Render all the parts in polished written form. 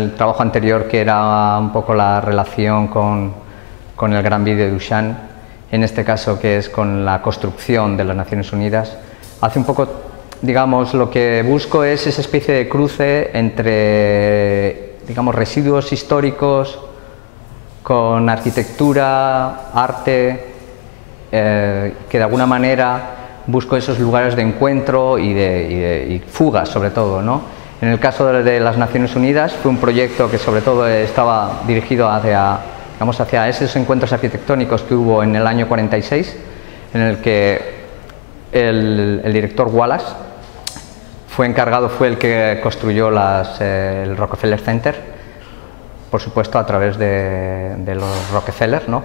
El trabajo anterior, que era un poco la relación con el gran vídeo de Duchamp, en este caso que es con la construcción de las Naciones Unidas, hace un poco, digamos, lo que busco es esa especie de cruce entre, digamos, residuos históricos con arquitectura, arte, que de alguna manera busco esos lugares de encuentro y fugas, sobre todo, ¿no? En el caso de las Naciones Unidas fue un proyecto que sobre todo estaba dirigido hacia, digamos, hacia esos encuentros arquitectónicos que hubo en el año 46, en el que el director Wallace fue el que construyó el Rockefeller Center, por supuesto a través de los Rockefeller, ¿no?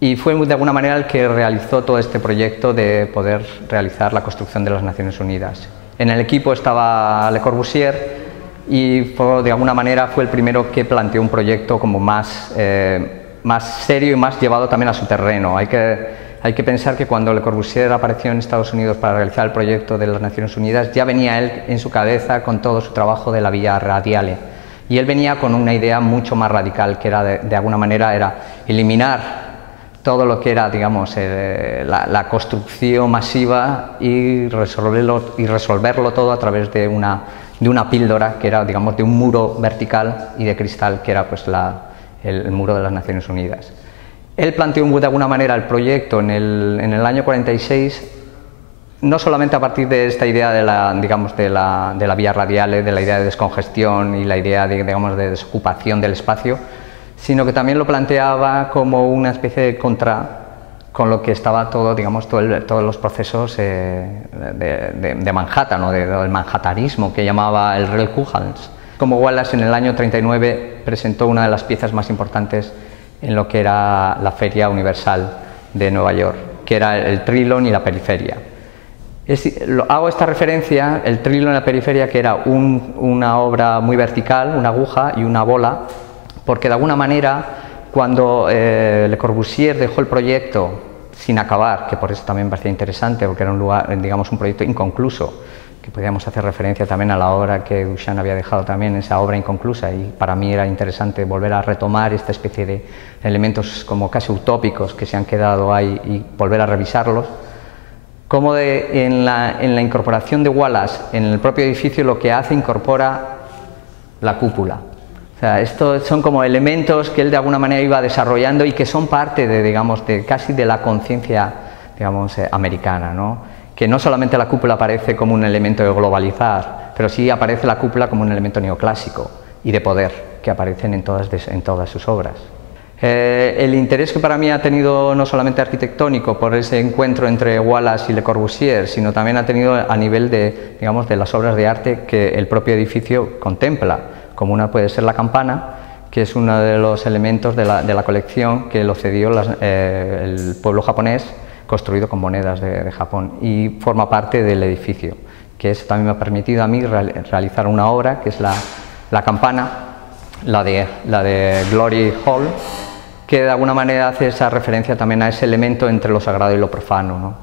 Y fue de alguna manera el que realizó todo este proyecto de poder realizar la construcción de las Naciones Unidas. En el equipo estaba Le Corbusier y de alguna manera fue el primero que planteó un proyecto como más serio y más llevado también a su terreno. Hay que pensar que cuando Le Corbusier apareció en Estados Unidos para realizar el proyecto de las Naciones Unidas, ya venía él en su cabeza con todo su trabajo de la Via Radiale. Y él venía con una idea mucho más radical, que era de alguna manera era eliminar todo lo que era, digamos, la construcción masiva y resolverlo todo a través de una píldora que era, digamos, de un muro vertical y de cristal, que era pues el muro de las Naciones Unidas. Él planteó de alguna manera el proyecto en el año 46, no solamente a partir de esta idea de la Via Radiale, de la idea de descongestión y la idea de desocupación del espacio, sino que también lo planteaba como una especie de contra con lo que estaba todo, digamos, todos los procesos de Manhattan, o del manhattanismo que llamaba el Reelkunst. Como Wallace en el año 39 presentó una de las piezas más importantes en lo que era la Feria Universal de Nueva York, que era el Trilon y la periferia. Hago esta referencia, el Trilon y la periferia, que era una obra muy vertical, una aguja y una bola, porque de alguna manera cuando Le Corbusier dejó el proyecto sin acabar, que por eso también me parecía interesante, porque era un proyecto inconcluso, que podíamos hacer referencia también a la obra que Duchamp había dejado también, esa obra inconclusa, y para mí era interesante volver a retomar esta especie de elementos como casi utópicos que se han quedado ahí y volver a revisarlos. Como en la incorporación de Wallace en el propio edificio, lo que hace, incorpora la cúpula. O sea, estos son como elementos que él de alguna manera iba desarrollando y que son parte casi de la conciencia, digamos, americana, ¿no? Que no solamente la cúpula aparece como un elemento de globalizar, pero sí aparece la cúpula como un elemento neoclásico y de poder, que aparecen en todas sus obras. El interés que para mí ha tenido no solamente arquitectónico por ese encuentro entre Wallace y Le Corbusier, sino también ha tenido a nivel de las obras de arte que el propio edificio contempla, como una puede ser la campana, que es uno de los elementos de la colección que lo cedió el pueblo japonés, construido con monedas de Japón, y forma parte del edificio, que eso también me ha permitido a mí realizar una obra que es la campana, la de Glory Hall, que de alguna manera hace esa referencia también a ese elemento entre lo sagrado y lo profano, ¿no?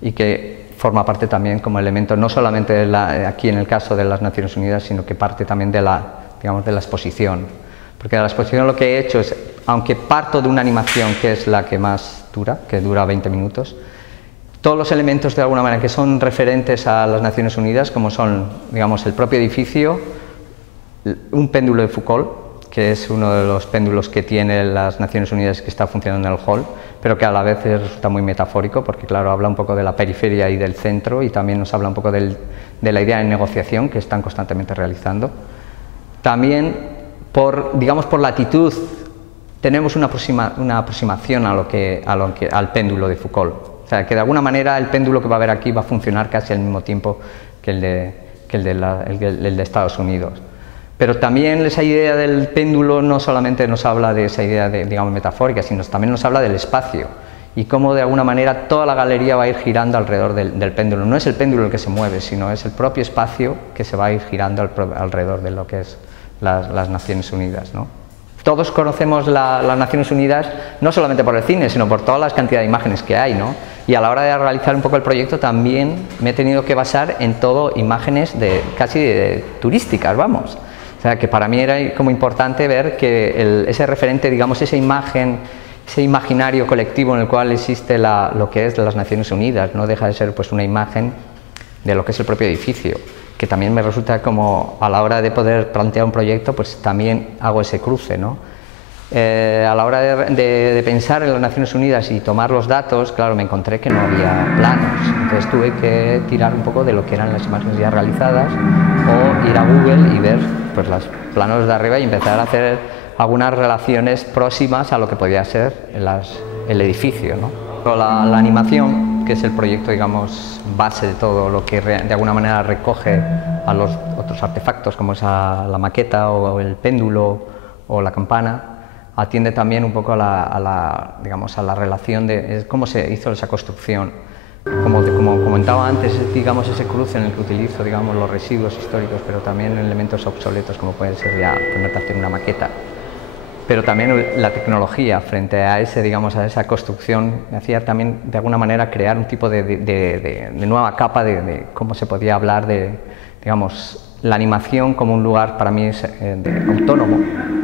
Y que forma parte también como elemento no solamente aquí en el caso de las Naciones Unidas, sino que parte también de la exposición, porque de la exposición lo que he hecho es, aunque parto de una animación que es la que más dura, que dura 20 minutos, todos los elementos de alguna manera que son referentes a las Naciones Unidas, como son, digamos, el propio edificio, un péndulo de Foucault, que es uno de los péndulos que tiene las Naciones Unidas, que está funcionando en el hall, pero que a la vez resulta muy metafórico, porque claro, habla un poco de la periferia y del centro, y también nos habla un poco de la idea de negociación que están constantemente realizando. También, por latitud, tenemos una aproximación al péndulo de Foucault. O sea, que de alguna manera el péndulo que va a haber aquí va a funcionar casi al mismo tiempo que el de Estados Unidos. Pero también esa idea del péndulo no solamente nos habla de esa idea metafórica, sino también nos habla del espacio y cómo de alguna manera toda la galería va a ir girando alrededor del péndulo. No es el péndulo el que se mueve, sino es el propio espacio que se va a ir girando alrededor de lo que es las Naciones Unidas, ¿no? Todos conocemos las Naciones Unidas no solamente por el cine, sino por toda la cantidad de imágenes que hay, ¿no? Y a la hora de realizar un poco el proyecto también me he tenido que basar en todo imágenes casi turísticas, vamos. O sea, que para mí era como importante ver que ese referente, digamos, esa imagen, ese imaginario colectivo en el cual existe lo que es las Naciones Unidas, no deja de ser pues una imagen de lo que es el propio edificio, que también me resulta como a la hora de poder plantear un proyecto, pues también hago ese cruce, ¿no? A la hora de pensar en las Naciones Unidas y tomar los datos, claro, me encontré que no había planos, entonces tuve que tirar un poco de lo que eran las imágenes ya realizadas o ir a Google y ver pues los planos de arriba y empezar a hacer algunas relaciones próximas a lo que podía ser el edificio, ¿no? La animación, que es el proyecto, digamos, base de todo lo que de alguna manera recoge a los otros artefactos como es la maqueta o el péndulo o la campana, atiende también un poco digamos, a la relación de cómo se hizo esa construcción. Como comentaba antes, digamos, ese cruce en el que utilizo, digamos, los residuos históricos, pero también elementos obsoletos como puede ser ya ponerte a hacer una maqueta. Pero también la tecnología frente a digamos, a esa construcción me hacía también de alguna manera crear un tipo de nueva capa de cómo se podía hablar de, digamos, la animación como un lugar para mí es autónomo,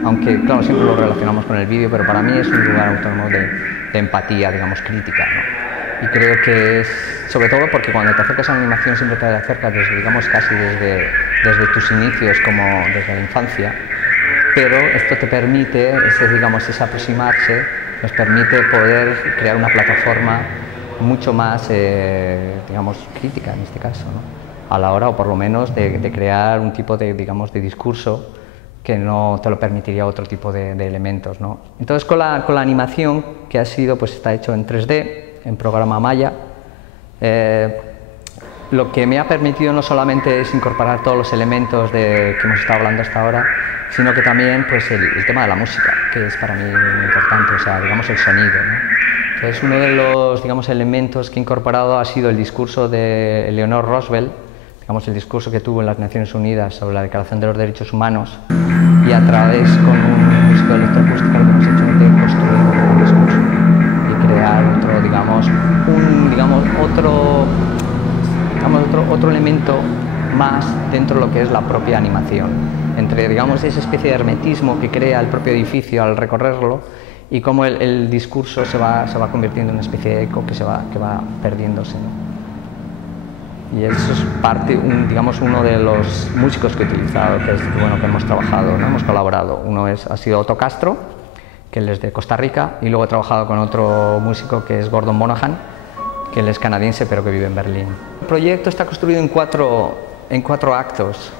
aunque claro, siempre lo relacionamos con el vídeo, pero para mí es un lugar autónomo de empatía, digamos, crítica, ¿no? Y creo que es, sobre todo porque cuando te acercas a la animación siempre te acercas desde, digamos, casi desde tus inicios, como desde la infancia, pero esto te permite, digamos, ese aproximarse, nos permite poder crear una plataforma mucho más, digamos, crítica en este caso, ¿no? A la hora, o por lo menos, de crear un tipo de, digamos, de discurso que no te lo permitiría otro tipo de elementos, ¿no? Entonces, con la animación, que ha sido, pues está hecho en 3D, en programa Maya, lo que me ha permitido no solamente es incorporar todos los elementos que hemos estado hablando hasta ahora, sino que también pues el tema de la música, que es para mí muy importante, o sea, digamos el sonido, ¿no? Entonces, uno de los, digamos, elementos que he incorporado ha sido el discurso de Eleanor Roosevelt, digamos, el discurso que tuvo en las Naciones Unidas sobre la Declaración de los Derechos Humanos, y a través, con un músico electroacústico, lo que hemos hecho es construir un discurso y crear otro elemento más dentro de lo que es la propia animación, entre, digamos, esa especie de hermetismo que crea el propio edificio al recorrerlo y cómo el discurso se va convirtiendo en una especie de eco que va perdiéndose, ¿no? Y eso es digamos, uno de los músicos que he utilizado, que hemos trabajado, ¿no? Hemos colaborado. Uno ha sido Otto Castro, que él es de Costa Rica, y luego he trabajado con otro músico que es Gordon Monahan, que él es canadiense pero que vive en Berlín. El proyecto está construido en cuatro actos,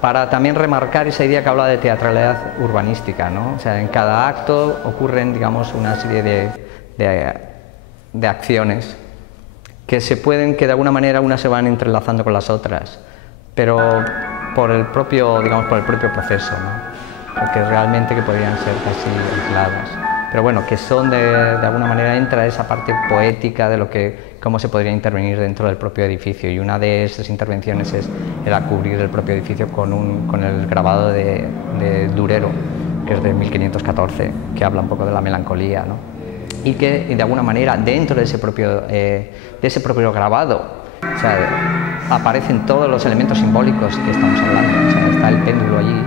para también remarcar esa idea que habla de teatralidad urbanística, ¿no? O sea, en cada acto ocurren, digamos, una serie de acciones que de alguna manera unas se van entrelazando con las otras, pero por el propio proceso, ¿no? Porque realmente que podrían ser casi aisladas, pero bueno, que son de alguna manera entra esa parte poética de cómo se podría intervenir dentro del propio edificio, y una de esas intervenciones era cubrir el propio edificio con el grabado de Durero, que es de 1514, que habla un poco de la melancolía, ¿no? Y que de alguna manera dentro de ese propio grabado, o sea, aparecen todos los elementos simbólicos que estamos hablando, o sea, está el péndulo allí,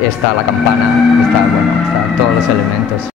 está la campana, están todos los elementos.